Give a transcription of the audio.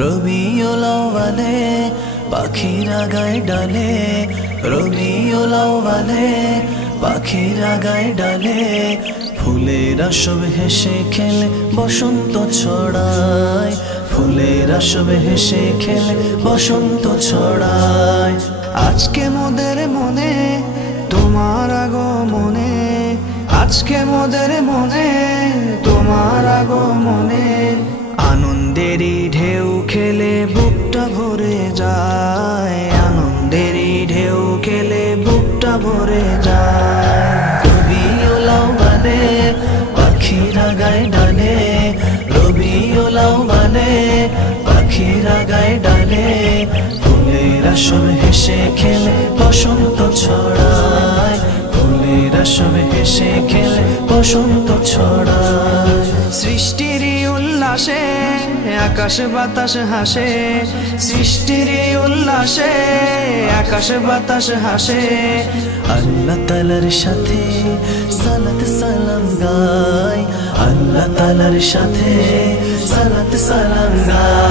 রবিউল আউয়ালে পাখিরা গায়ে ডালে, রবিউল আউয়ালে পাখিরা গায়ে ডালে, ফুলেরা সব হেসে খেলে বসন্ত ছড়ায়, ফুলেরা সব হেসে খেলে বসন্ত ছড়ায়। আজকে মোদের মনে তোমার আগমনে, আজকে মোদের মনে তোমার আগমনে, আনন্দেরই ঢেউ খেলে বুকটা ভরে যায়, আনন্দেরই ঢেউ খেলে বুকটা ভরে যায়। রবিউল আউয়ালে পাখিরা গায়ে ডালে, রবিউল আউয়ালে পাখিরা গায়ে ডালে, ফুলেরা সব হেসে খেলে বসন্ত ছড়ায়, ফুলেরা সব হেসে খেলে বসন্ত ছড়ায়। সৃষ্টির উল্লাসে আকাশ বাতাস হাসে, সৃষ্টির উল্লাসে আকাশ বাতাস হাসে, আল্লাহ তাআলার সাথে সালাত সালাম গায়, আল্লাহ তাআলার সাথে সালাত সালাম গায়।